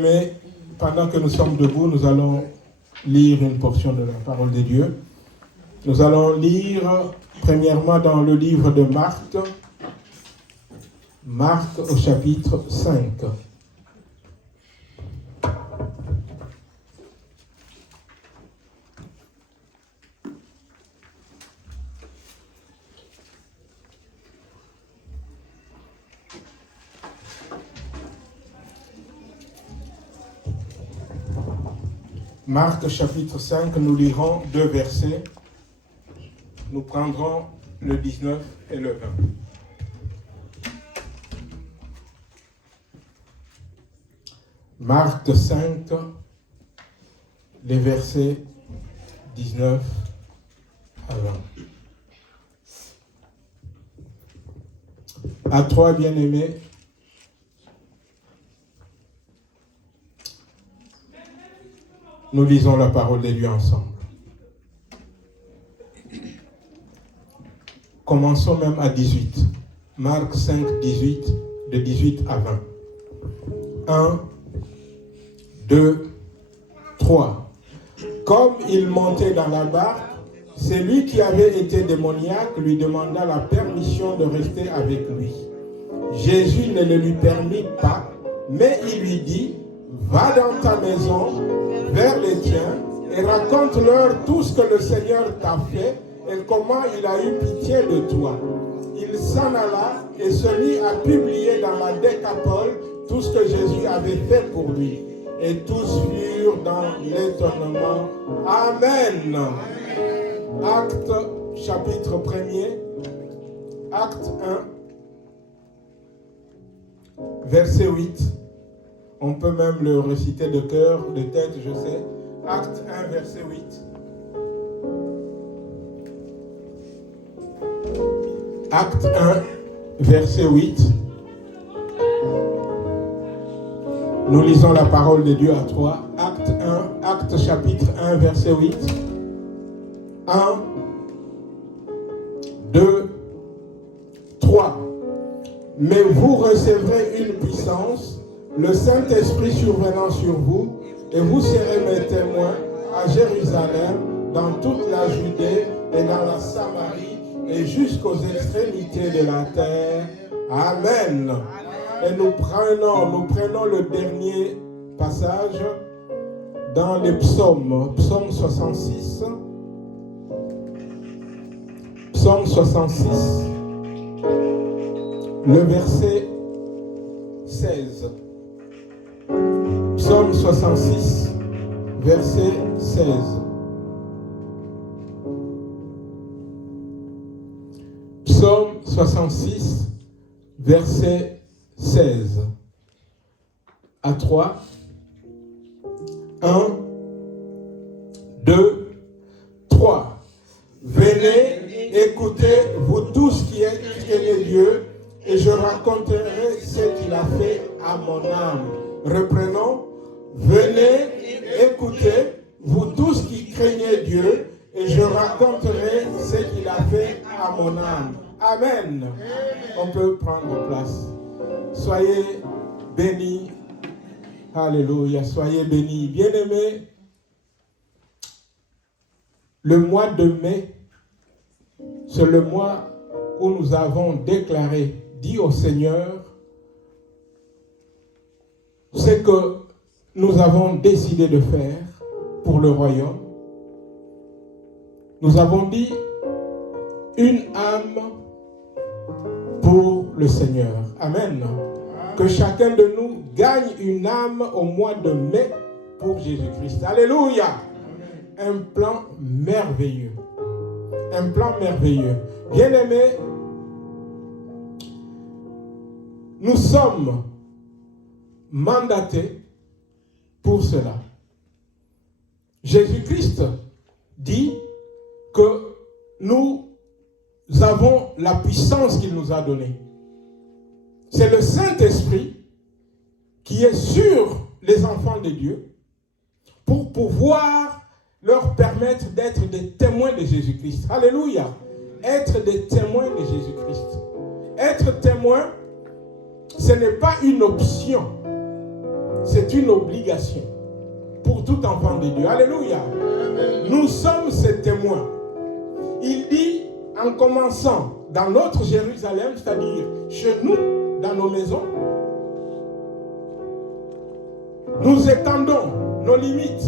Mais pendant que nous sommes debout, nous allons lire une portion de la parole de Dieu. Nous allons lire premièrement dans le livre de Marc, Marc au chapitre 5. Marc chapitre 5, nous lirons 2 versets. Nous prendrons le 19 et le 20. Marc 5, les versets 19 à 20. À toi, bien-aimés, nous lisons la parole de Dieu ensemble. Commençons même à 18. Marc 5, 18, de 18 à 20. 1, 2, 3. Comme il montait dans la barque, celui qui avait été démoniaque lui demanda la permission de rester avec lui. Jésus ne le lui permit pas, mais il lui dit, va dans ta maison, vers les tiens, et raconte-leur tout ce que le Seigneur t'a fait et comment il a eu pitié de toi. Il s'en alla et se mit à publier dans la Décapole tout ce que Jésus avait fait pour lui. Et tous furent dans l'étonnement. Amen. Acte chapitre 1er, acte 1, verset 8. On peut même le réciter de cœur, de tête, je sais. Acte 1, verset 8. Acte 1, verset 8. Nous lisons la parole de Dieu à 3. Acte 1, acte chapitre 1, verset 8. 1, 2, 3. Mais vous recevrez une puissance, le Saint-Esprit survenant sur vous, et vous serez mes témoins à Jérusalem, dans toute la Judée et dans la Samarie, et jusqu'aux extrémités de la terre. Amen. Et nous prenons le dernier passage dans les psaumes. Psaume 66. Psaume 66. Le verset 16. Psaume 66, verset 16. Psaume 66, verset 16. À 3. 1, 2, 3. Venez, écoutez, vous tous qui craignez Dieu, et je raconterai ce qu'il a fait à mon âme. Reprenons. Venez, écoutez, vous tous qui craignez Dieu, et je raconterai ce qu'il a fait à mon âme. Amen. On peut prendre place. Soyez bénis. Alléluia. Soyez bénis. Bien-aimés, le mois de mai, c'est le mois où nous avons déclaré, dit au Seigneur, ce que nous avons décidé de faire pour le royaume. Nous avons dit une âme pour le Seigneur. Amen. Que chacun de nous gagne une âme au mois de mai pour Jésus-Christ. Alléluia. Un plan merveilleux. Un plan merveilleux. Bien-aimés, nous sommes mandatés pour cela. Jésus-Christ dit que nous avons la puissance qu'il nous a donnée. C'est le Saint-Esprit qui est sur les enfants de Dieu pour pouvoir leur permettre d'être des témoins de Jésus-Christ. Alléluia. Être des témoins de Jésus-Christ. Être témoin, ce n'est pas une option. c'est une obligation pour tout enfant de Dieu. Alléluia. Nous sommes ses témoins. Il dit, en commençant dans notre Jérusalem, c'est-à-dire chez nous, dans nos maisons, nous étendons nos limites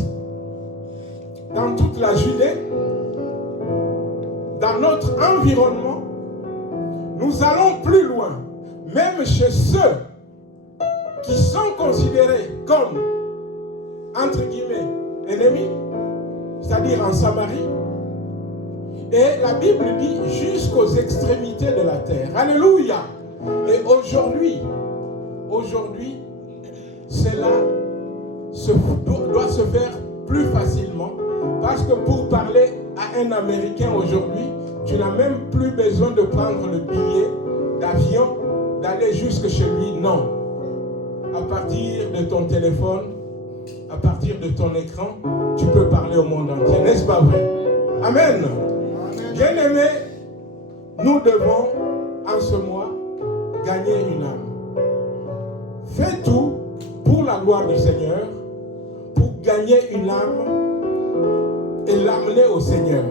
dans toute la Judée, dans notre environnement. Nous allons plus loin, même chez ceux qui sont considérés comme, entre guillemets, ennemis, c'est-à-dire en Samarie. Et la Bible dit jusqu'aux extrémités de la terre. Alléluia. Et aujourd'hui, cela doit se faire plus facilement, parce que pour parler à un Américain aujourd'hui, tu n'as même plus besoin de prendre le billet d'avion, d'aller jusque chez lui. Non. À partir de ton téléphone, à partir de ton écran, tu peux parler au monde entier. N'est-ce pas vrai? Amen. Bien-aimés, nous devons, en ce mois, gagner une âme. Fais tout pour la gloire du Seigneur, pour gagner une âme et l'amener au Seigneur.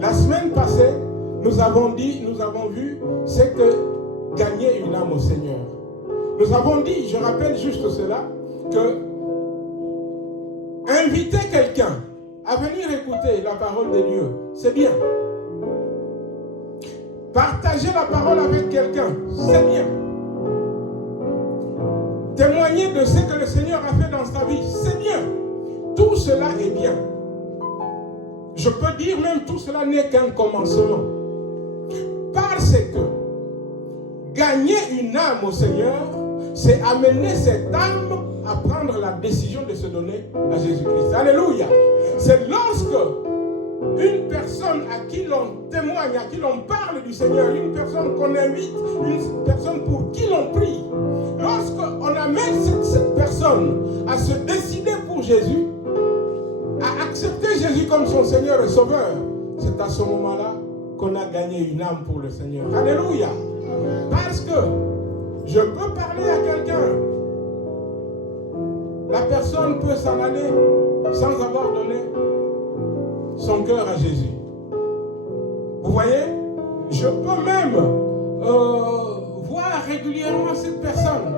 La semaine passée, nous avons vu, c'est que gagner une âme au Seigneur. Nous avons dit, je rappelle juste cela, que inviter quelqu'un à venir écouter la parole de Dieu, c'est bien. Partager la parole avec quelqu'un, c'est bien. Témoigner de ce que le Seigneur a fait dans sa vie, c'est bien. Tout cela est bien. Je peux dire même tout cela n'est qu'un commencement. Parce que gagner une âme au Seigneur, c'est amener cette âme à prendre la décision de se donner à Jésus-Christ. Alléluia. C'est lorsque une personne à qui l'on témoigne, à qui l'on parle du Seigneur, une personne qu'on invite, une personne pour qui l'on prie, lorsqu'on amène cette personne à se décider pour Jésus, à accepter Jésus comme son Seigneur et Sauveur, c'est à ce moment-là qu'on a gagné une âme pour le Seigneur. Alléluia. Parce que je peux parler à quelqu'un, la personne peut s'en aller sans avoir donné son cœur à Jésus. Vous voyez, je peux même voir régulièrement cette personne.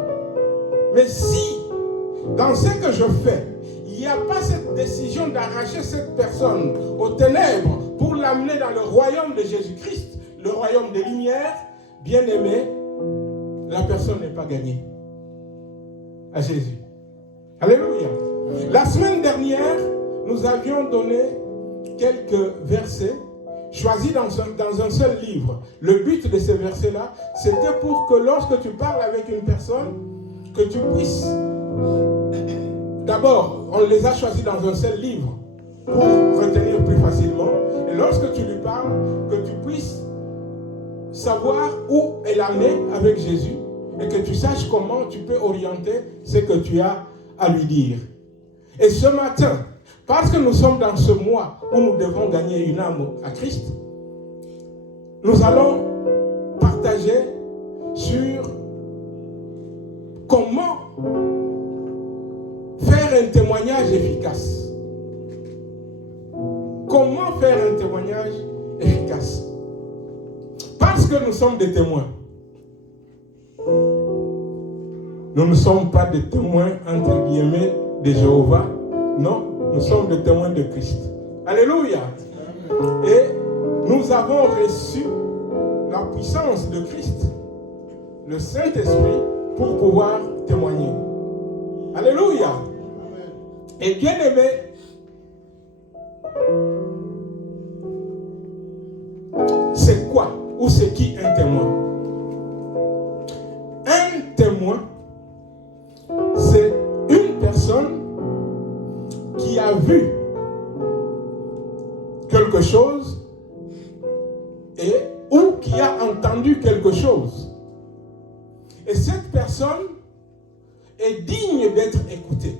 Mais si, dans ce que je fais, il n'y a pas cette décision d'arracher cette personne aux ténèbres pour l'amener dans le royaume de Jésus-Christ, le royaume des lumières, bien aimé, la personne n'est pas gagnée à Jésus. Alléluia. La semaine dernière, nous avions donné quelques versets choisis dans un seul livre. Le but de ces versets-là, c'était pour que lorsque tu parles avec une personne, que tu puisses... D'abord, on les a choisis dans un seul livre pour retenir plus facilement. Et lorsque tu lui parles, que tu puisses savoir où elle en est avec Jésus et que tu saches comment tu peux orienter ce que tu as à lui dire. Et ce matin, parce que nous sommes dans ce mois où nous devons gagner une âme à Christ, nous allons partager sur comment faire un témoignage efficace. Comment faire un témoignage efficace? Parce que nous sommes des témoins. Nous ne sommes pas des témoins, entre guillemets, de Jéhovah. Non, nous sommes des témoins de Christ. Alléluia. Et nous avons reçu la puissance de Christ, le Saint-Esprit, pour pouvoir témoigner. Alléluia. Et bien aimé, c'est quoi ou c'est qui un témoin? Un témoin, c'est une personne qui a vu quelque chose ou qui a entendu quelque chose. Et cette personne est digne d'être écoutée.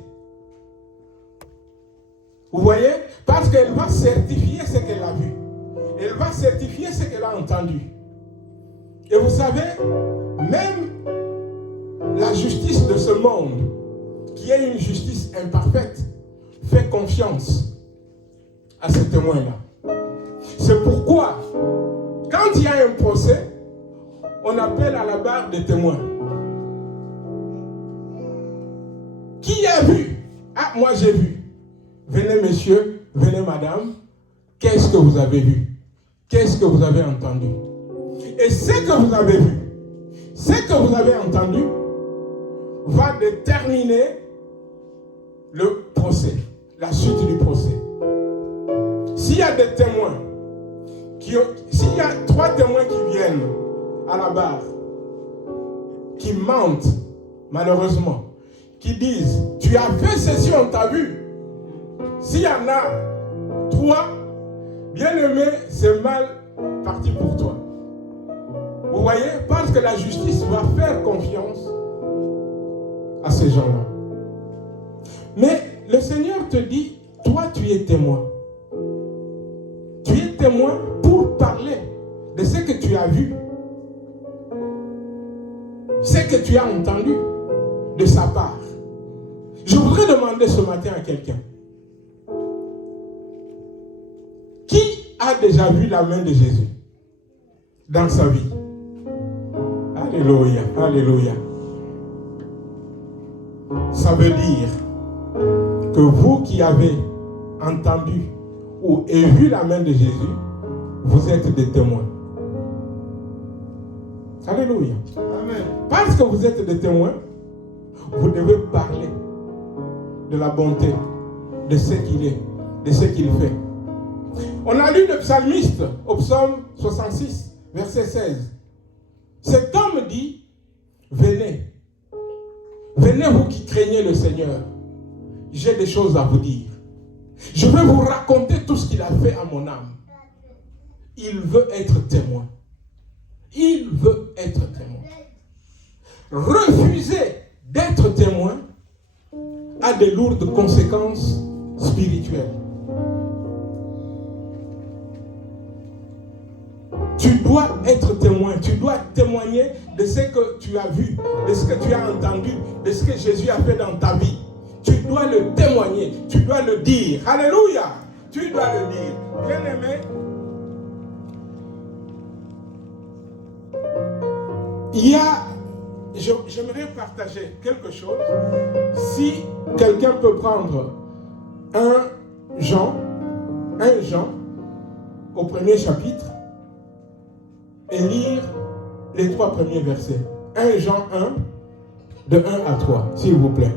Vous voyez? Parce qu'elle va certifier ce qu'elle a vu. Elle va certifier ce qu'elle a entendu. Et vous savez, même la justice de ce monde, qui est une justice imparfaite, fait confiance à ce témoin-là. C'est pourquoi, quand il y a un procès, on appelle à la barre des témoins. Qui a vu? Ah, moi j'ai vu. Venez messieurs, venez madame. Qu'est-ce que vous avez vu? Qu'est-ce que vous avez entendu? Et ce que vous avez vu, ce que vous avez entendu, va déterminer le procès, la suite du procès. S'il y a des témoins, s'il y a 3 témoins qui viennent à la barre, qui mentent, malheureusement, qui disent, tu as fait ceci, on t'a vu. S'il y en a 3, bien aimé, c'est mal parti pour toi. Vous voyez, parce que la justice va faire confiance à ces gens-là. Mais le Seigneur te dit, toi tu es témoin. Tu es témoin pour parler de ce que tu as vu, ce que tu as entendu de sa part. Je voudrais demander ce matin à quelqu'un, qui a déjà vu la main de Jésus dans sa vie? Alléluia, alléluia. Ça veut dire que vous qui avez entendu ou vu la main de Jésus, vous êtes des témoins. Alléluia. Amen. Parce que vous êtes des témoins, vous devez parler de la bonté, de ce qu'il est, de ce qu'il fait. On a lu le psalmiste au psaume 66, verset 16. Cet homme dit, venez, venez vous qui craignez le Seigneur, j'ai des choses à vous dire. Je vais vous raconter tout ce qu'il a fait à mon âme. Il veut être témoin. Il veut être témoin. Refuser d'être témoin a de lourdes conséquences spirituelles. Tu dois être témoin, tu dois témoigner de ce que tu as vu, de ce que tu as entendu, de ce que Jésus a fait dans ta vie. Tu dois le témoigner, tu dois le dire. Alléluia! Tu dois le dire. Bien-aimé, j'aimerais partager quelque chose. Si quelqu'un peut prendre 1 Jean au premier chapitre et lire les 3 premiers versets. 1 Jean 1, de 1 à 3, s'il vous plaît.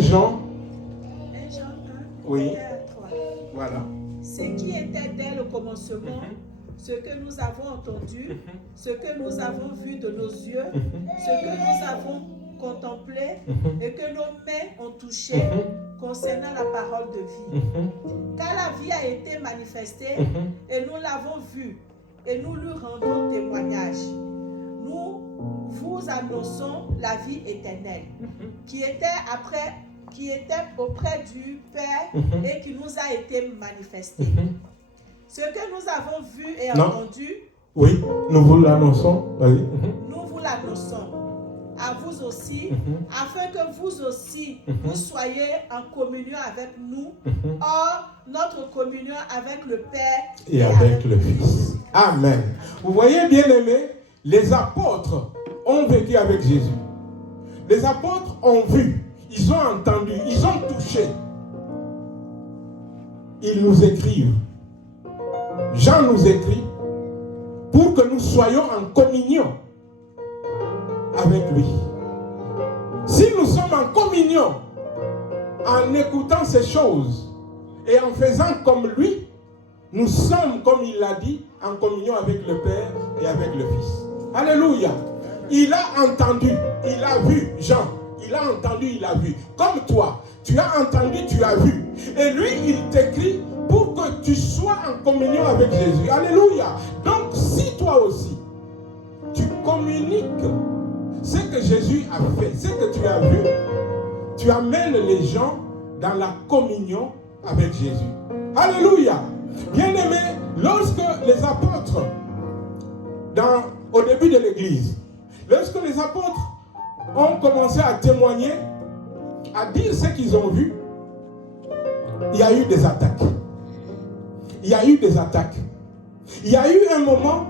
Jean 1, oui. 3. Voilà. Ce qui était dès le commencement, ce que nous avons entendu, ce que nous avons vu de nos yeux, ce que nous avons contemplé et que nos mains ont touché concernant la parole de vie. Car la vie a été manifestée et nous l'avons vue et nous lui rendons témoignage. Nous vous annonçons la vie éternelle qui était auprès du Père et qui nous a été manifestée. Ce que nous avons vu et entendu, oui, nous vous l'annonçons. Nous vous l'annonçons à vous aussi, afin que vous aussi, vous soyez en communion avec nous. Or, notre communion avec le Père et avec le Fils. Amen. Vous voyez, bien aimés, les apôtres ont vécu avec Jésus. Les apôtres ont vu, ils ont entendu, ils ont touché. Ils nous écrivent. Jean nous écrit pour que nous soyons en communion avec lui. Si nous sommes en communion, en écoutant ces choses et en faisant comme lui, nous sommes, comme il l'a dit, en communion avec le Père et avec le Fils. Alléluia. Il a entendu, il a vu, Jean. Il a entendu, il a vu. Comme toi, tu as entendu, tu as vu. Et lui, il t'écrit pour que tu sois en communion avec Jésus. Alléluia. Donc, si toi aussi, tu communiques ce que Jésus a fait, ce que tu as vu, tu amènes les gens dans la communion avec Jésus. Alléluia. Bien-aimés, lorsque les apôtres, au début de l'église, lorsque les apôtres ont commencé à témoigner, à dire ce qu'ils ont vu, il y a eu des attaques. Il y a eu des attaques. Il y a eu un moment,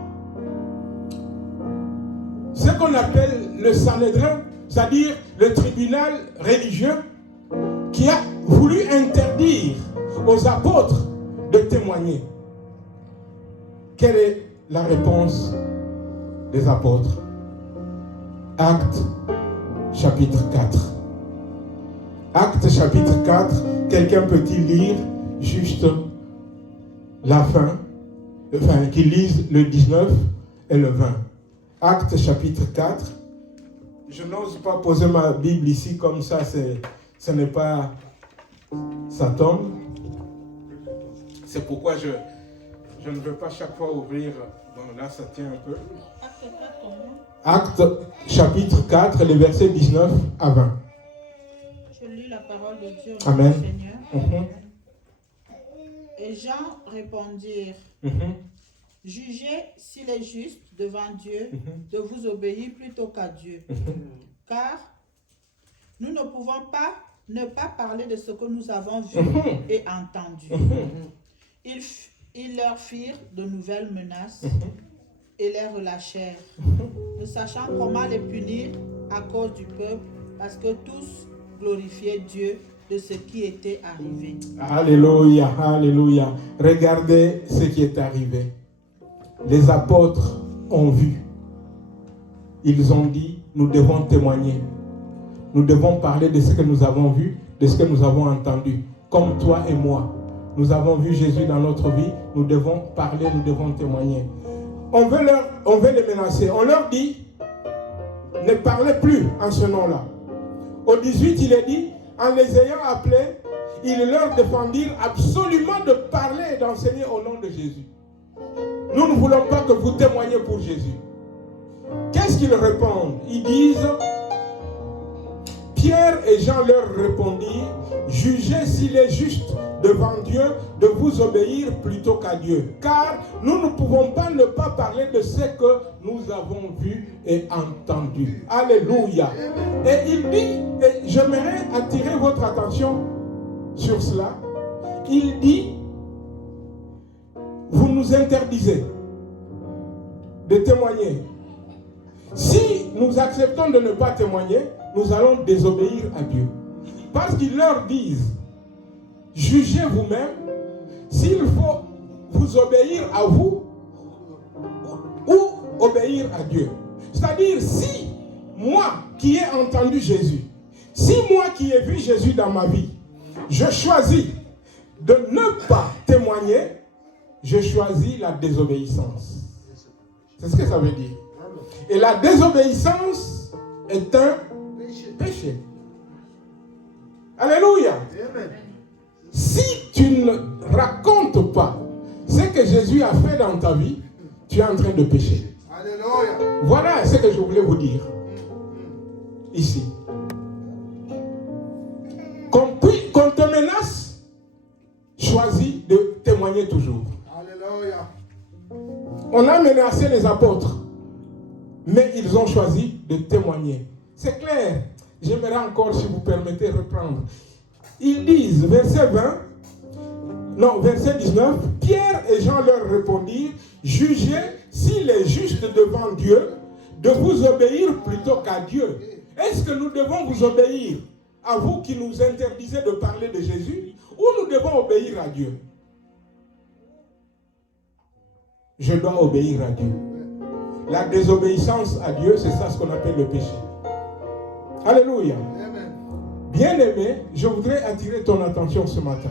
ce qu'on appelle le Sanhédrin, c'est-à-dire le tribunal religieux, qui a voulu interdire aux apôtres de témoigner. Quelle est la réponse des apôtres? Actes chapitre 4. Actes chapitre 4, quelqu'un peut-il lire juste la fin, enfin qu'il lise le 19 et le 20. Actes chapitre 4. Je n'ose pas poser ma Bible ici comme ça, ce n'est pas, ça tombe. C'est pourquoi je ne veux pas chaque fois ouvrir. Bon, là, ça tient un peu. Actes chapitre 4, les versets 19 à 20. Je lis la parole de Dieu, Amen. Seigneur. Et Jean répondit, jugez s'il est juste devant Dieu de vous obéir plutôt qu'à Dieu. Car nous ne pouvons pas ne pas parler de ce que nous avons vu et entendu. Ils leur firent de nouvelles menaces et les relâchèrent, ne sachant comment les punir à cause du peuple, parce que tous glorifiaient Dieu de ce qui était arrivé. Alléluia, alléluia. Regardez ce qui est arrivé. Les apôtres ont vu. Ils ont dit, nous devons témoigner. Nous devons parler de ce que nous avons vu, de ce que nous avons entendu. Comme toi et moi. Nous avons vu Jésus dans notre vie. Nous devons parler, nous devons témoigner. On veut les menacer. On leur dit, ne parlez plus en ce nom-là. Au 18, il est dit, en les ayant appelés, ils leur défendirent absolument de parler et d'enseigner au nom de Jésus. Nous ne voulons pas que vous témoigniez pour Jésus. Qu'est-ce qu'ils répondent? Ils disent, Pierre et Jean leur répondirent, jugez s'il est juste devant Dieu de vous obéir plutôt qu'à Dieu. Car nous ne pouvons pas ne pas parler de ce que nous avons vu et entendu. Alléluia. Et il dit, et j'aimerais attirer votre attention sur cela. Il dit, vous nous interdisez de témoigner. Si nous acceptons de ne pas témoigner, nous allons désobéir à Dieu. Parce qu'ils leur disent, jugez vous-même s'il faut vous obéir à vous ou obéir à Dieu. C'est-à-dire, si moi qui ai entendu Jésus, si moi qui ai vu Jésus dans ma vie, je choisis de ne pas témoigner, je choisis la désobéissance. C'est ce que ça veut dire. Et la désobéissance est un péché. Alléluia. Si tu ne racontes pas ce que Jésus a fait dans ta vie, tu es en train de pécher. Alléluia. Voilà ce que je voulais vous dire ici. Qu'on te menace, choisis de témoigner toujours. Alléluia. On a menacé les apôtres, mais ils ont choisi de témoigner. C'est clair. J'aimerais encore, si vous permettez, reprendre. Ils disent, verset 19, Pierre et Jean leur répondirent, jugez s'il est juste devant Dieu de vous obéir plutôt qu'à Dieu. Est-ce que nous devons vous obéir à vous qui nous interdisez de parler de Jésus, ou nous devons obéir à Dieu? Je dois obéir à Dieu. La désobéissance à Dieu, c'est ça ce qu'on appelle le péché. Alléluia. Bien-aimé, je voudrais attirer ton attention ce matin.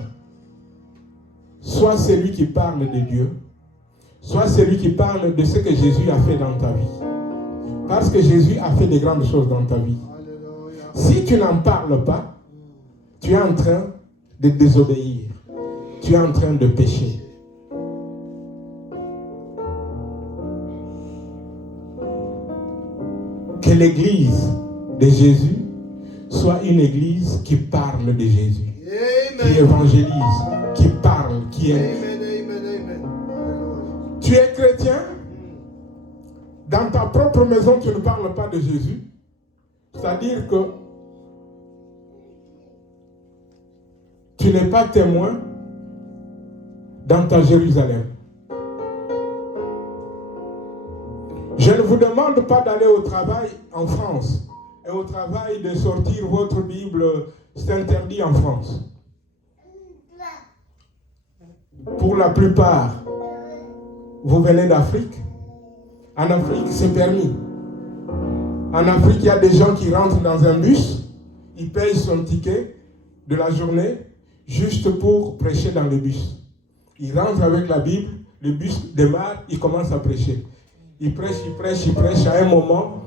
Sois celui qui parle de Dieu. Sois celui qui parle de ce que Jésus a fait dans ta vie. Parce que Jésus a fait de grandes choses dans ta vie. Si tu n'en parles pas, tu es en train de désobéir. Tu es en train de pécher. Que l'église de Jésus soit une église qui parle de Jésus, qui évangélise, qui parle, qui est. Tu es chrétien, dans ta propre maison, tu ne parles pas de Jésus. C'est-à-dire que tu n'es pas témoin dans ta Jérusalem. Je ne vous demande pas d'aller au travail en France et au travail de sortir votre Bible, c'est interdit en France. Pour la plupart, vous venez d'Afrique. En Afrique, c'est permis. En Afrique, il y a des gens qui rentrent dans un bus, ils payent son ticket de la journée juste pour prêcher dans le bus. Ils rentrent avec la Bible, le bus démarre, ils commencent à prêcher. Ils prêchent. À un moment,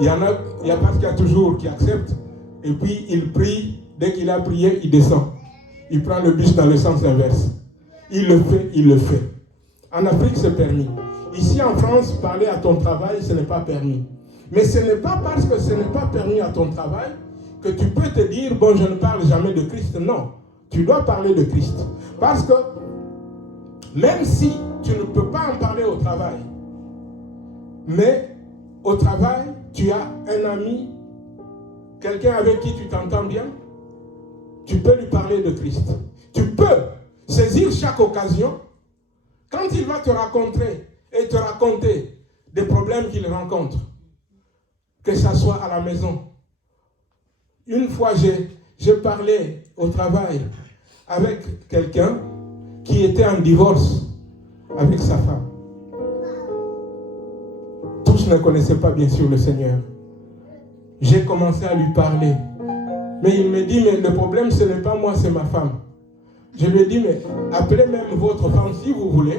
il y a parce qu'il y a toujours qui acceptent. Et puis, il prie. Dès qu'il a prié, il descend. Il prend le bus dans le sens inverse. Il le fait. En Afrique, c'est permis. Ici, en France, parler à ton travail, ce n'est pas permis. Mais ce n'est pas parce que ce n'est pas permis à ton travail que tu peux te dire, bon, je ne parle jamais de Christ. Non, tu dois parler de Christ. Parce que même si tu ne peux pas en parler au travail, mais au travail, tu as un ami, quelqu'un avec qui tu t'entends bien, tu peux lui parler de Christ. Tu peux saisir chaque occasion quand il va te rencontrer et te raconter des problèmes qu'il rencontre, que ce soit à la maison. Une fois, j'ai parlé au travail avec quelqu'un qui était en divorce avec sa femme. Tous ne connaissaient pas bien sûr le Seigneur. J'ai commencé à lui parler. Mais il me dit, mais le problème ce n'est pas moi, c'est ma femme. Je lui ai dit, mais appelez même votre femme si vous voulez.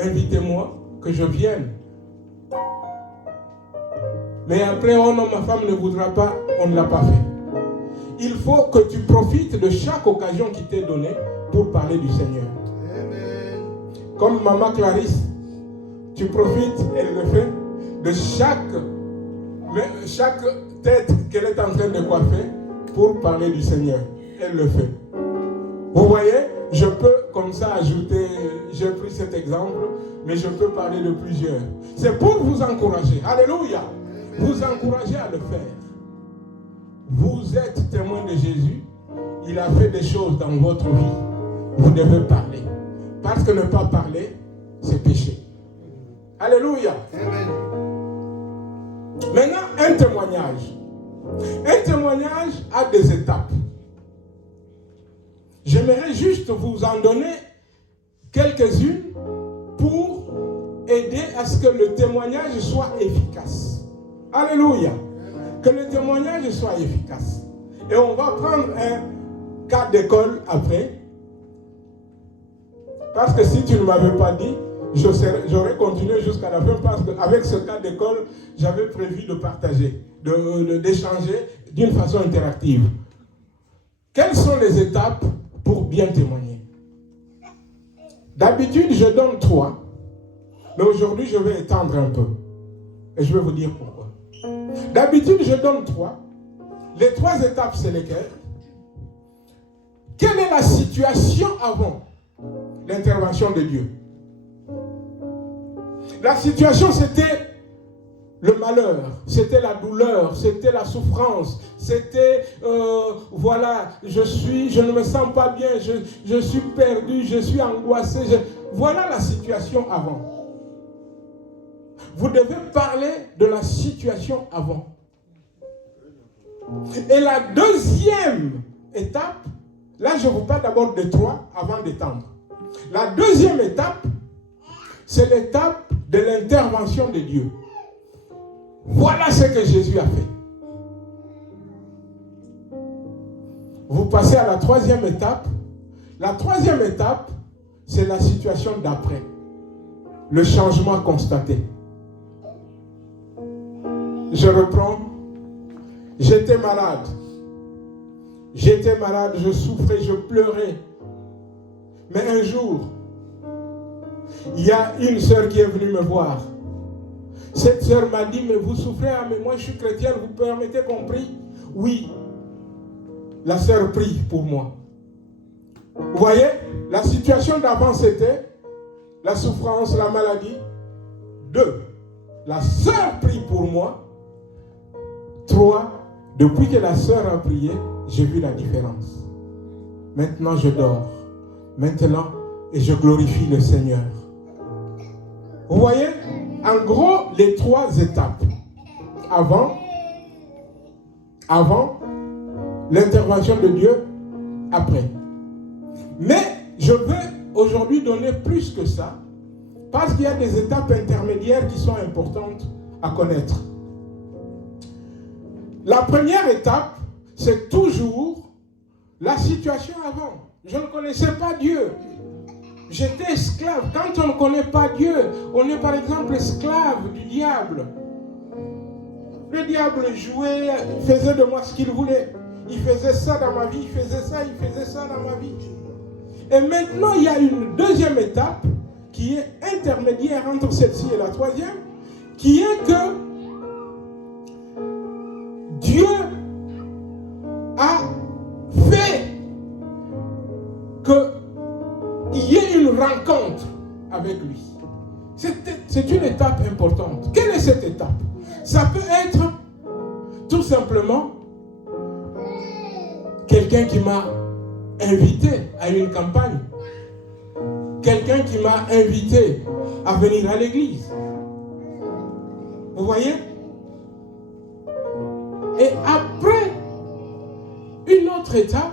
Invitez-moi, que je vienne. Mais après, oh non, ma femme ne voudra pas, on ne l'a pas fait. Il faut que tu profites de chaque occasion qui t'est donnée pour parler du Seigneur. Amen. Comme maman Clarisse, tu profites, elle le fait, de chaque tête qu'elle est en train de coiffer pour parler du Seigneur. Elle le fait. Vous voyez, je peux comme ça ajouter, j'ai pris cet exemple, mais je peux parler de plusieurs. C'est pour vous encourager. Alléluia. Vous encourager à le faire. Vous êtes témoin de Jésus. Il a fait des choses dans votre vie. Vous devez parler. Parce que ne pas parler, c'est péché. Alléluia. Amen. Maintenant, un témoignage. Un témoignage a des étapes. J'aimerais juste vous en donner quelques-unes pour aider à ce que le témoignage soit efficace. Alléluia. Que le témoignage soit efficace. Et on va prendre un cas d'école après. Parce que si tu ne m'avais pas dit, j'aurais continué jusqu'à la fin. Parce qu'avec ce cas d'école, j'avais prévu de partager, d'échanger d'une façon interactive. Quelles sont les étapes pour bien témoigner? D'habitude, je donne 3. Mais aujourd'hui, je vais étendre un peu. Et je vais vous dire pourquoi. D'habitude, je donne 3. Les 3 étapes, c'est lesquelles? Quelle est la situation avant l'intervention de Dieu? La situation, c'était le malheur, c'était la douleur, c'était la souffrance, c'était, voilà, je ne me sens pas bien, je suis perdu, je suis angoissé. Voilà la situation avant. Vous devez parler de la situation avant. Et la deuxième étape, là je vous parle d'abord de 3 avant d'étendre. La deuxième étape, c'est l'étape de l'intervention de Dieu. Voilà ce que Jésus a fait. Vous passez à la 3e étape. La 3e étape, c'est la situation d'après. Le changement constaté. Je reprends. J'étais malade. Je souffrais, je pleurais. Mais un jour, il y a une sœur qui est venue me voir. Cette sœur m'a dit, mais vous souffrez, hein, mais moi je suis chrétienne, vous permettez qu'on prie? Oui. La sœur prie pour moi. Vous voyez, la situation d'avant, c'était la souffrance, la maladie. 2, la sœur prie pour moi. 3, depuis que la sœur a prié, j'ai vu la différence. Maintenant, je dors. Maintenant, et je glorifie le Seigneur. Vous voyez, en gros, les 3 étapes. Avant l'intervention de Dieu, après. Mais je veux aujourd'hui donner plus que ça, parce qu'il y a des étapes intermédiaires qui sont importantes à connaître. La première étape, c'est toujours la situation avant. Je ne connaissais pas Dieu. J'étais esclave. Quand on ne connaît pas Dieu, on est par exemple esclave du diable. Le diable jouait, faisait de moi ce qu'il voulait. Il faisait ça dans ma vie, il faisait ça dans ma vie. Et maintenant, il y a une deuxième étape qui est intermédiaire entre celle-ci et la troisième, qui est que Dieu a fait qu'il y ait une rencontre avec lui. C'est une étape importante. Quelle est cette étape? Ça peut être tout simplement quelqu'un qui m'a invité à une campagne. Quelqu'un qui m'a invité à venir à l'église. Vous voyez? Et après, une autre étape,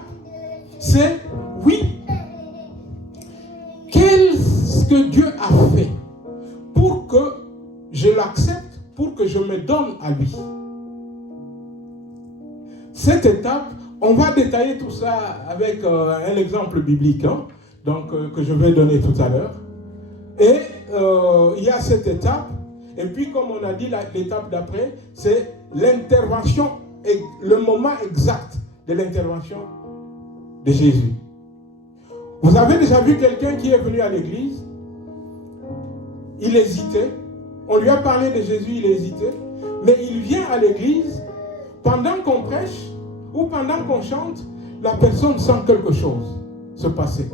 c'est oui, qu'est-ce que Dieu a fait pour que je l'accepte, pour que je me donne à lui. Cette étape, on va détailler tout ça avec un exemple biblique, que je vais donner tout à l'heure. Et il y a cette étape, et puis comme on a dit, l'étape d'après, c'est l'intervention, le moment exact de l'intervention de Jésus. Vous avez déjà vu quelqu'un qui est venu à l'église, il hésitait, on lui a parlé de Jésus, il hésitait, mais il vient à l'église, pendant qu'on prêche, ou pendant qu'on chante, la personne sent quelque chose se passer.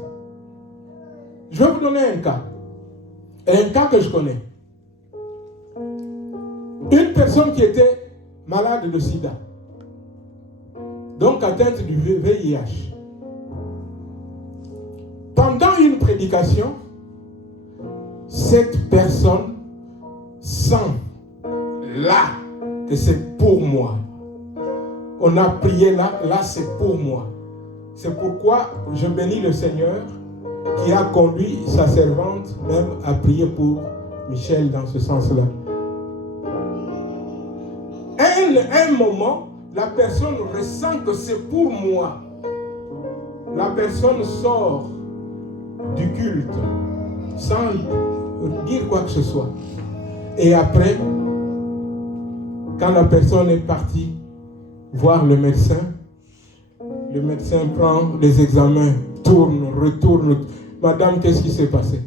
Je vais vous donner un cas. Et un cas que je connais. Une personne qui était malade de sida. Donc atteinte du VIH. Pendant une prédication, cette personne sent là que c'est pour moi. On a prié là c'est pour moi. C'est pourquoi je bénis le Seigneur qui a conduit sa servante même à prier pour Michel dans ce sens-là. Un moment, la personne ressent que c'est pour moi. La personne sort du culte sans dire quoi que ce soit. Et après, quand la personne est partie voir le médecin prend les examens, tourne, retourne. Madame, qu'est-ce qui s'est passé?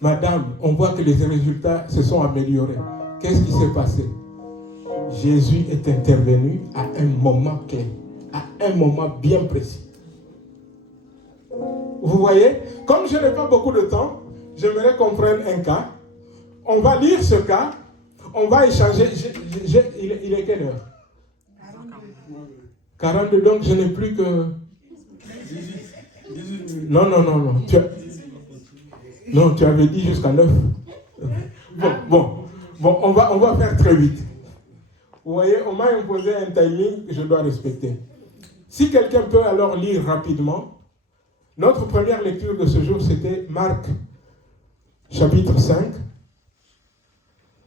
Madame, on voit que les résultats se sont améliorés. Qu'est-ce qui s'est passé? Jésus est intervenu à un moment clé, à un moment bien précis. Vous voyez, comme je n'ai pas beaucoup de temps, j'aimerais qu'on prenne un cas. On va lire ce cas. On va échanger. Il est quelle heure? 42, donc je n'ai plus que... Non. Tu avais dit jusqu'à 9. Bon, on va faire très vite. Vous voyez, on m'a imposé un timing que je dois respecter. Si quelqu'un peut alors lire rapidement, notre première lecture de ce jour, c'était Marc, chapitre 5.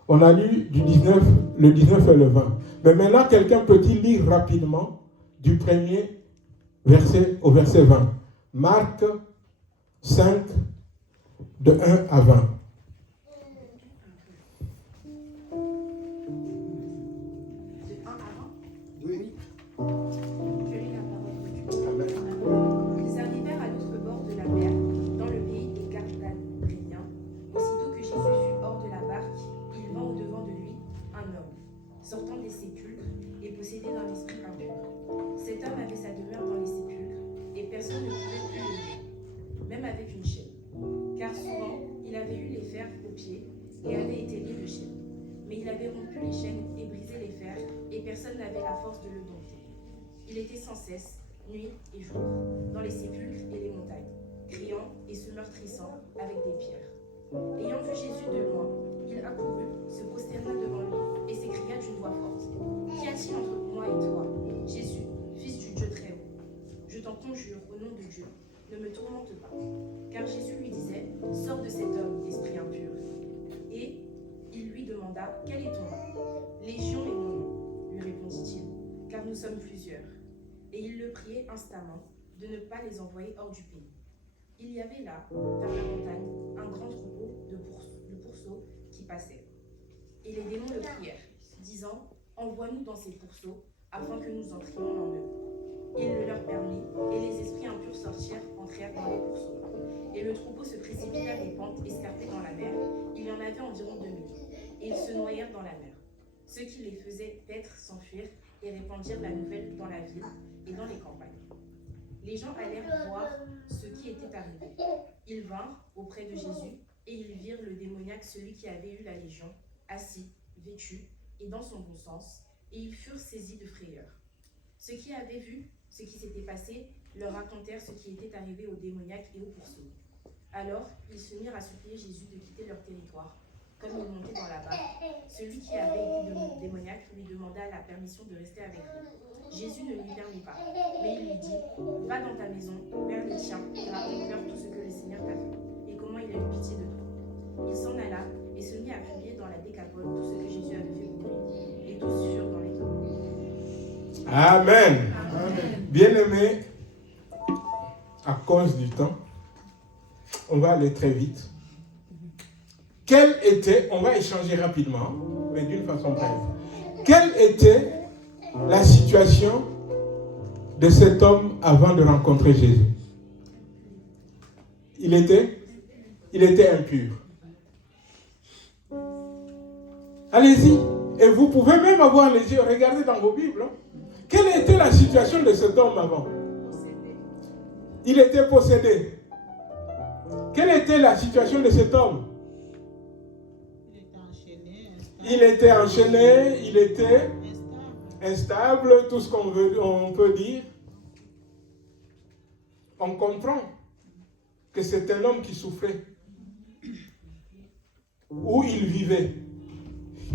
On a lu le 19 et le 20. Mais maintenant, quelqu'un peut-il lire rapidement du premier verset au verset 20? Marc 5, de 1 à 20. Ils arrivèrent à l'autre bord de la mer, dans le pays des Gadaréniens. Aussitôt que Jésus fut hors de la barque, il vint au-devant de lui un homme, sortant des sépulcres et possédé d'un esprit impur. Cet homme avait sa demeure dans les sépulcres, car souvent il avait eu les fers aux pieds et avait été lié de chaînes. Mais il avait rompu les chaînes et brisé les fers, et personne n'avait la force de le dompter. Il était sans cesse, nuit et jour, dans les sépulcres et les montagnes, criant et se meurtrissant avec des pierres. Ayant vu Jésus de loin, il accourut, se prosterna devant lui et s'écria d'une voix forte: Qu'y a-t-il entre moi et toi, Jésus, fils du Dieu très haut? Je t'en conjure au nom de Dieu, ne me tourmente pas. Car Jésus lui disait: Sors de cet homme, esprit impur. Et il lui demanda: Quel est ton nom? Légion est mon nom, lui répondit-il, car nous sommes plusieurs. Et il le priait instamment de ne pas les envoyer hors du pays. Il y avait là, vers la montagne, un grand troupeau de pourceaux qui passaient. Et les démons le prièrent, disant: Envoie-nous dans ces pourceaux, afin que nous entrions en eux. Il le leur permit, et les esprits impurs sortirent, entrèrent dans les pourceaux. Et le troupeau se précipita des pentes escarpées dans la mer. Il y en avait environ 2000, et ils se noyèrent dans la mer. Ceux qui les faisaient paître s'enfuirent et répandirent la nouvelle dans la ville et dans les campagnes. Les gens allèrent voir ce qui était arrivé. Ils vinrent auprès de Jésus, et ils virent le démoniaque, celui qui avait eu la légion, assis, vêtu, et dans son bon sens, et ils furent saisis de frayeur. Ceux qui avaient vu ce qui s'était passé leur racontèrent ce qui était arrivé au démoniaque et aux pourceaux. Alors, ils se mirent à supplier Jésus de quitter leur territoire. Comme il montait dans la barque, celui qui avait été démoniaque lui demanda la permission de rester avec lui. Jésus ne lui permit pas, mais il lui dit: Va dans ta maison, vers les tiens, et raconte-leur tout ce que le Seigneur t'a fait, et comment il a eu pitié de toi. Il s'en alla et se mit à publier dans la Décapole tout ce que Jésus avait fait pour lui, et tous furent dans l'étonnement. Amen. Bien-aimés, à cause du temps, on va aller très vite. Quelle était, on va échanger rapidement, mais d'une façon brève. Quelle était la situation de cet homme avant de rencontrer Jésus? Il était impur. Allez-y, et vous pouvez même avoir les yeux, regardez dans vos Bibles. Hein. Quelle était la situation de cet homme avant? Il était possédé. Quelle était la situation de cet homme? Il était enchaîné, il était instable, tout ce on peut dire. On comprend que c'est un homme qui souffrait. Où il vivait?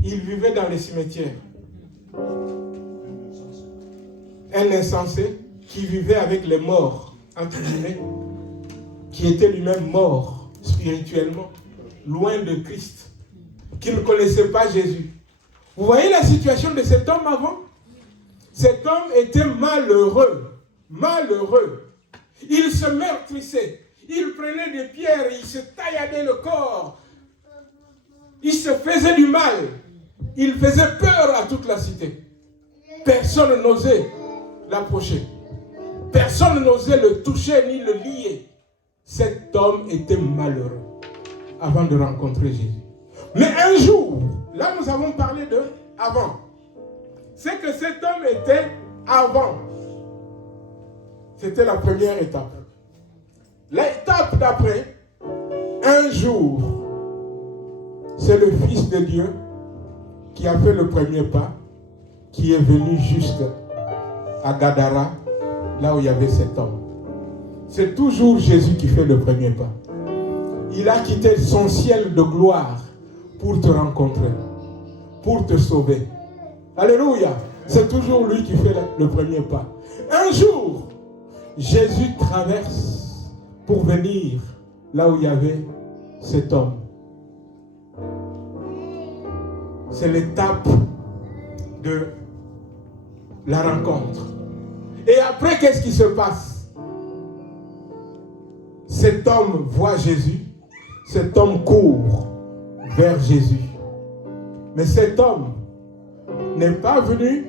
Il vivait dans les cimetières. Un insensé qui vivait avec les morts, entre guillemets, qui était lui-même mort spirituellement, loin de Christ, qui ne connaissait pas Jésus. Vous voyez la situation de cet homme avant? Cet homme était malheureux. Malheureux. Il se meurtrissait. Il prenait des pierres, il se tailladait le corps. Il se faisait du mal. Il faisait peur à toute la cité. Personne n'osait l'approcher. Personne n'osait le toucher ni le lier. Cet homme était malheureux avant de rencontrer Jésus. Mais un jour, là nous avons parlé de avant. C'est que cet homme était avant. C'était la première étape. L'étape d'après, un jour, c'est le Fils de Dieu qui a fait le premier pas, qui est venu juste à Gadara, là où il y avait cet homme. C'est toujours Jésus qui fait le premier pas. Il a quitté son ciel de gloire pour te rencontrer, pour te sauver. Alléluia. C'est toujours lui qui fait le premier pas. Un jour, Jésus traverse pour venir là où il y avait cet homme. C'est l'étape de la rencontre. Et après, qu'est-ce qui se passe? Cet homme voit Jésus. Cet homme court vers Jésus. Mais cet homme n'est pas venu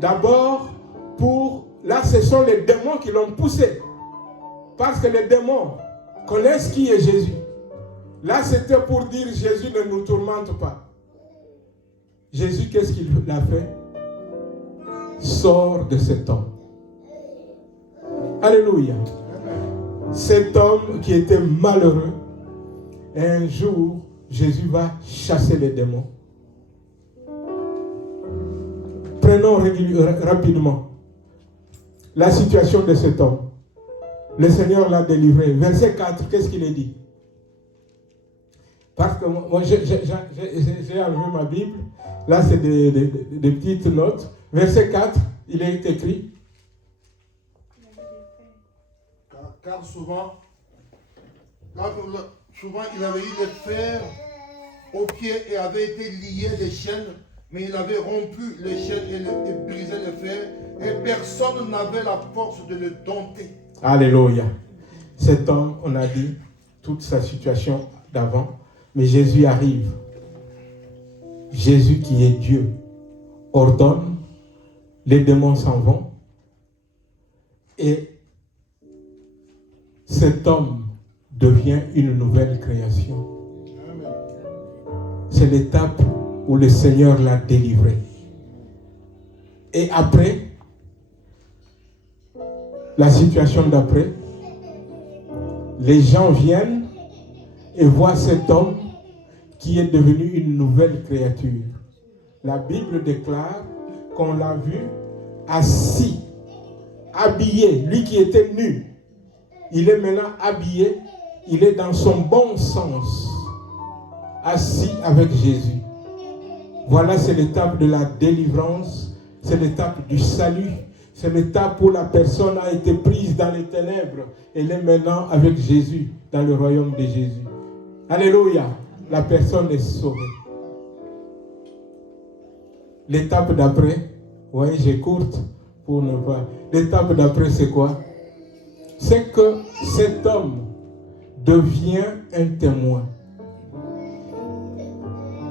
d'abord pour... Là, ce sont les démons qui l'ont poussé. Parce que les démons connaissent qui est Jésus. Là, c'était pour dire Jésus ne nous tourmente pas. Jésus, qu'est-ce qu'il a fait? Sors de cet homme. Alléluia. Cet homme qui était malheureux, Et un jour, Jésus va chasser les démons. Prenons rapidement la situation de cet homme. Le Seigneur l'a délivré. Verset 4, qu'est-ce qu'il est dit? Parce que moi, j'ai enlevé ma Bible. Là, c'est des petites notes. Verset 4, il est écrit. Car souvent, il avait eu des fers aux pieds et avait été lié des chaînes, mais il avait rompu les chaînes et brisé les fers, et personne n'avait la force de le dompter. Alléluia. Cet homme, on a dit toute sa situation d'avant, mais Jésus arrive. Jésus qui est Dieu ordonne, les démons s'en vont, et cet homme devient une nouvelle création. Amen. C'est l'étape où le Seigneur l'a délivré. Et après, la situation d'après, les gens viennent et voient cet homme qui est devenu une nouvelle créature. La Bible déclare qu'on l'a vu assis, habillé, lui qui était nu. Il est maintenant habillé, il est dans son bon sens, assis avec Jésus. Voilà, c'est l'étape de la délivrance, c'est l'étape du salut, c'est l'étape où la personne a été prise dans les ténèbres. Elle est maintenant avec Jésus, dans le royaume de Jésus. Alléluia, la personne est sauvée. L'étape d'après, oui, j'ai courte pour ne pas. L'étape d'après, c'est quoi? C'est que cet homme devient un témoin.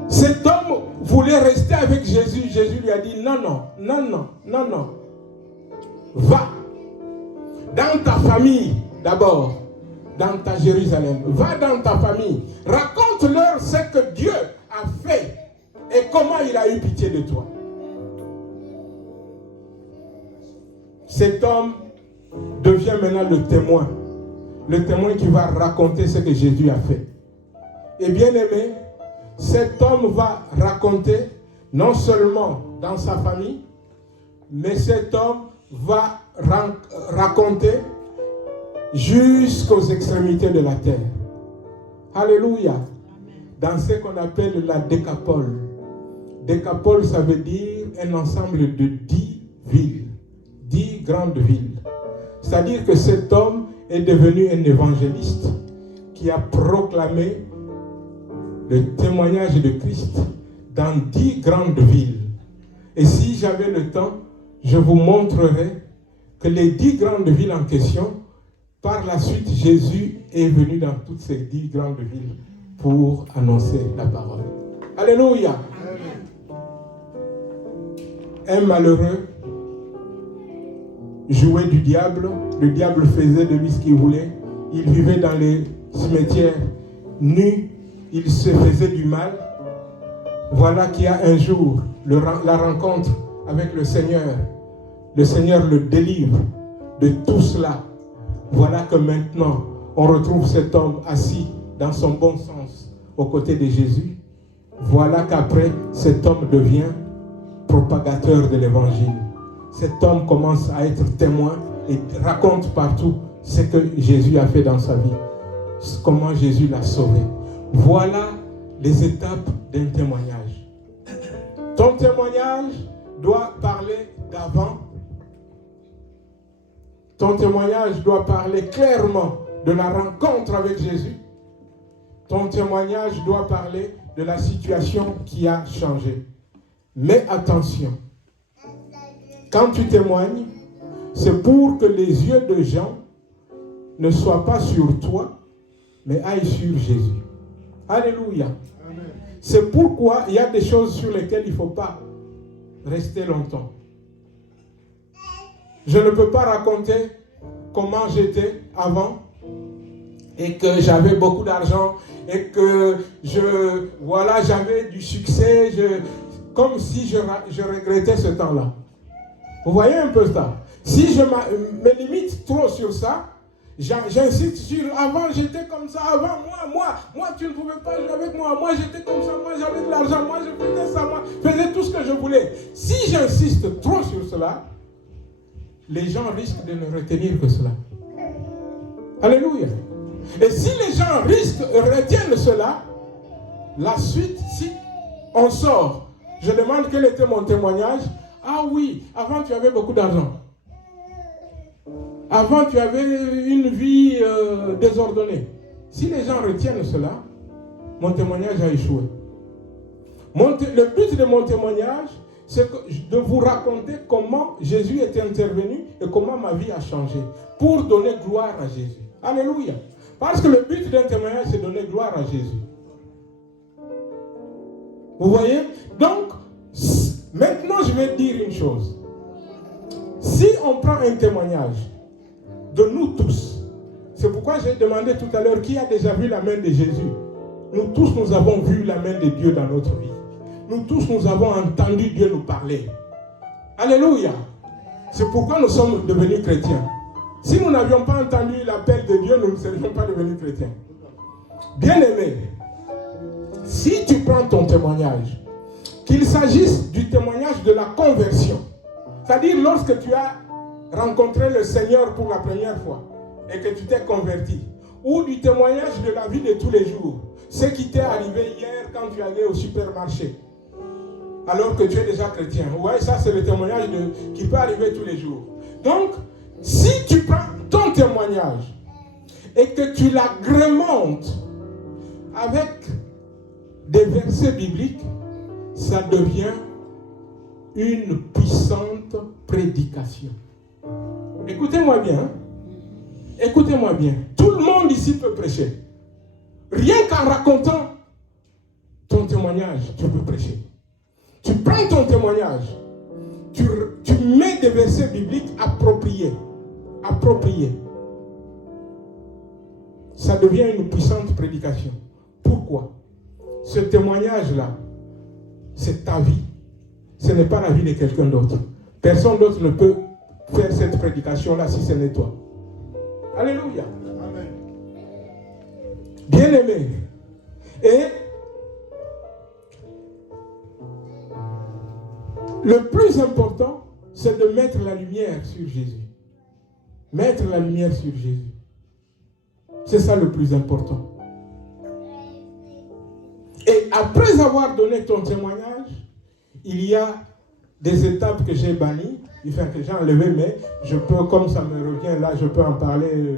Cet homme voulait rester avec Jésus. Jésus lui a dit non, non, non, non, non, non. Va dans ta famille d'abord, dans ta Jérusalem. Va dans ta famille. Raconte-leur ce que Dieu a fait et comment il a eu pitié de toi. Cet homme devient maintenant le témoin qui va raconter ce que Jésus a fait. Et bien aimé, cet homme va raconter non seulement dans sa famille, mais cet homme va raconter jusqu'aux extrémités de la terre. Alléluia. Dans ce qu'on appelle la décapole. Décapole, ça veut dire un ensemble de 10 villes, 10 grandes villes. C'est-à-dire que cet homme est devenu un évangéliste qui a proclamé le témoignage de Christ dans 10 grandes villes. Et si j'avais le temps, je vous montrerai que les 10 grandes villes en question, par la suite, Jésus est venu dans toutes ces 10 grandes villes pour annoncer la parole. Alléluia. Un malheureux jouait du diable. Le diable faisait de lui ce qu'il voulait. Il vivait dans les cimetières nu. Il se faisait du mal. Voilà qu'il y a un jour la rencontre avec le Seigneur. Le Seigneur le délivre de tout cela. Voilà que maintenant, on retrouve cet homme assis dans son bon sens aux côtés de Jésus. Voilà qu'après, cet homme devient propagateur de l'évangile. Cet homme commence à être témoin et raconte partout ce que Jésus a fait dans sa vie. Comment Jésus l'a sauvé. Voilà les étapes d'un témoignage. Ton témoignage doit parler d'avant. Ton témoignage doit parler clairement de la rencontre avec Jésus. Ton témoignage doit parler de la situation qui a changé. Mais attention, quand tu témoignes, c'est pour que les yeux de gens ne soient pas sur toi, mais aillent sur Jésus. Alléluia. Amen. C'est pourquoi il y a des choses sur lesquelles il ne faut pas rester longtemps. Je ne peux pas raconter comment j'étais avant et que j'avais beaucoup d'argent et que j'avais du succès, comme si je regrettais ce temps-là. Vous voyez un peu ça? Si je me limite trop sur ça, J'insiste sur avant j'étais comme ça, avant moi tu ne pouvais pas jouer avec moi, moi j'étais comme ça, moi j'avais de l'argent, moi je faisais ça, moi je faisais tout ce que je voulais. Si j'insiste trop sur cela, les gens risquent de ne retenir que cela. Alléluia. Et si les gens retiennent cela, la suite, si on sort, je demande quel était mon témoignage. Ah oui, avant tu avais beaucoup d'argent. Avant tu avais une vie désordonnée. Si les gens retiennent cela, mon témoignage a échoué. Le but de mon témoignage, c'est de vous raconter comment Jésus est intervenu et comment ma vie a changé pour donner gloire à Jésus. Alléluia. Parce que le but d'un témoignage, c'est donner gloire à Jésus. Vous voyez? Donc, maintenant, je vais dire une chose. Si on prend un témoignage de nous tous, c'est pourquoi j'ai demandé tout à l'heure qui a déjà vu la main de Jésus. Nous tous, nous avons vu la main de Dieu dans notre vie. Nous tous, nous avons entendu Dieu nous parler. Alléluia. C'est pourquoi nous sommes devenus chrétiens. Si nous n'avions pas entendu l'appel de Dieu, nous ne serions pas devenus chrétiens. Bien-aimé, si tu prends ton témoignage, qu'il s'agisse du témoignage de la conversion, c'est-à-dire lorsque tu as rencontré le Seigneur pour la première fois et que tu t'es converti, ou du témoignage de la vie de tous les jours, ce qui t'est arrivé hier quand tu allais au supermarché, alors que tu es déjà chrétien. Vous voyez, ça c'est le témoignage qui peut arriver tous les jours. Donc, si tu prends ton témoignage et que tu l'agrémentes avec des versets bibliques, ça devient une puissante prédication. Écoutez-moi bien. Hein? Écoutez-moi bien. Tout le monde ici peut prêcher. Rien qu'en racontant ton témoignage, tu peux prêcher. Tu prends ton témoignage, tu mets des versets bibliques appropriés. Ça devient une puissante prédication. Pourquoi? Ce témoignage-là, c'est ta vie. Ce n'est pas la vie de quelqu'un d'autre. Personne d'autre ne peut faire cette prédication-là si ce n'est toi. Alléluia. Amen. Bien-aimé. Et le plus important, c'est de mettre la lumière sur Jésus. Mettre la lumière sur Jésus. C'est ça le plus important. Et après avoir donné ton témoignage, il y a des étapes que j'ai bannies, enfin que j'ai enlevées, mais je peux, comme ça me revient là, je peux en parler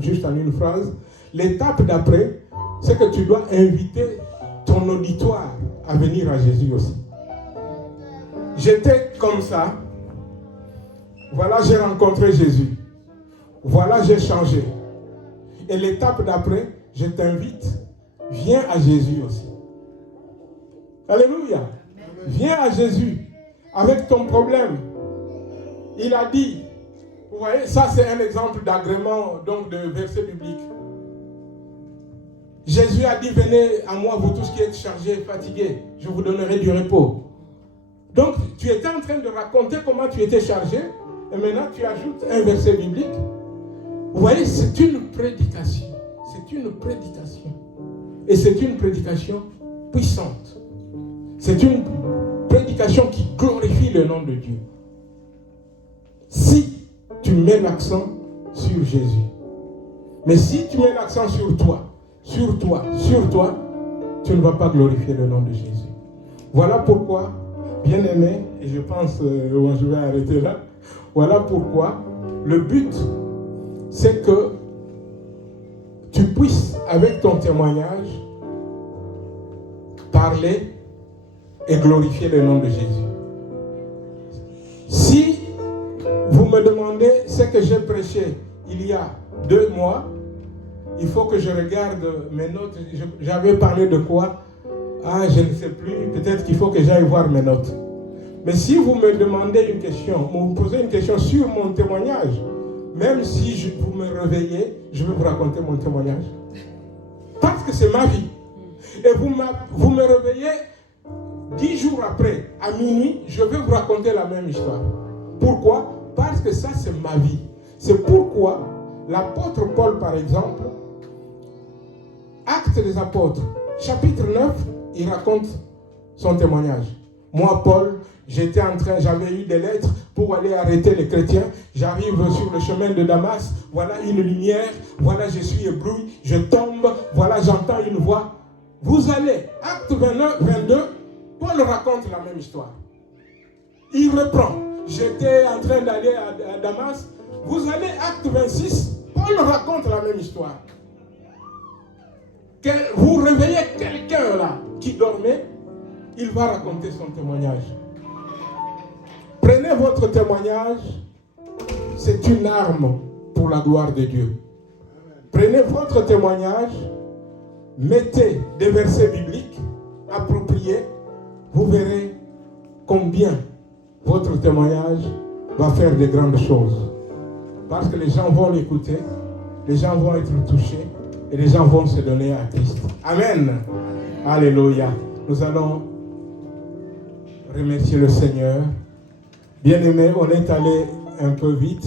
juste en une phrase. L'étape d'après, c'est que tu dois inviter ton auditoire à venir à Jésus aussi. J'étais comme ça. Voilà, j'ai rencontré Jésus. Voilà, j'ai changé. Et l'étape d'après, je t'invite, viens à Jésus aussi. Alléluia. Viens à Jésus avec ton problème. Il a dit, vous voyez, ça c'est un exemple d'agrément, donc de verset biblique. Jésus a dit, venez à moi, vous tous qui êtes chargés et fatigués, je vous donnerai du repos. Donc, tu étais en train de raconter comment tu étais chargé, et maintenant tu ajoutes un verset biblique. Vous voyez, c'est une prédication. C'est une prédication. Et c'est une prédication puissante. C'est une prédication qui glorifie le nom de Dieu. Si tu mets l'accent sur Jésus. Mais si tu mets l'accent sur toi, tu ne vas pas glorifier le nom de Jésus. Voilà pourquoi, bien aimé, et je pense, je vais arrêter là, voilà pourquoi le but, c'est que tu puisses, avec ton témoignage, parler et glorifier le nom de Jésus. Si vous me demandez ce que j'ai prêché il y a 2 mois, il faut que je regarde mes notes. J'avais parlé de quoi? Ah, je ne sais plus. Peut-être qu'il faut que j'aille voir mes notes. Mais si vous me demandez une question, vous me posez une question sur mon témoignage, même si vous me réveillez, je vais vous raconter mon témoignage. Parce que c'est ma vie. Et vous me réveillez 10 jours après, à minuit, je vais vous raconter la même histoire. Pourquoi? Parce que ça, c'est ma vie. C'est pourquoi L'apôtre Paul, par exemple, Actes des apôtres, chapitre 9, il raconte son témoignage. Moi, Paul, j'avais eu des lettres pour aller arrêter les chrétiens. J'arrive sur le chemin de Damas. Voilà une lumière. Voilà, je suis ébloui. Je tombe. Voilà, j'entends une voix. Vous allez. Acte 29, 22. Paul raconte la même histoire. Il reprend. J'étais en train d'aller à Damas. Vous allez, acte 26. Paul raconte la même histoire. Vous réveillez quelqu'un là qui dormait. Il va raconter son témoignage. Prenez votre témoignage, c'est une arme pour la gloire de Dieu. Prenez votre témoignage, mettez des versets bibliques appropriés, vous verrez combien votre témoignage va faire de grandes choses. Parce que les gens vont l'écouter, les gens vont être touchés et les gens vont se donner à Christ. Amen. Alléluia. Nous allons remercier le Seigneur. Bien-aimés, on est allé un peu vite.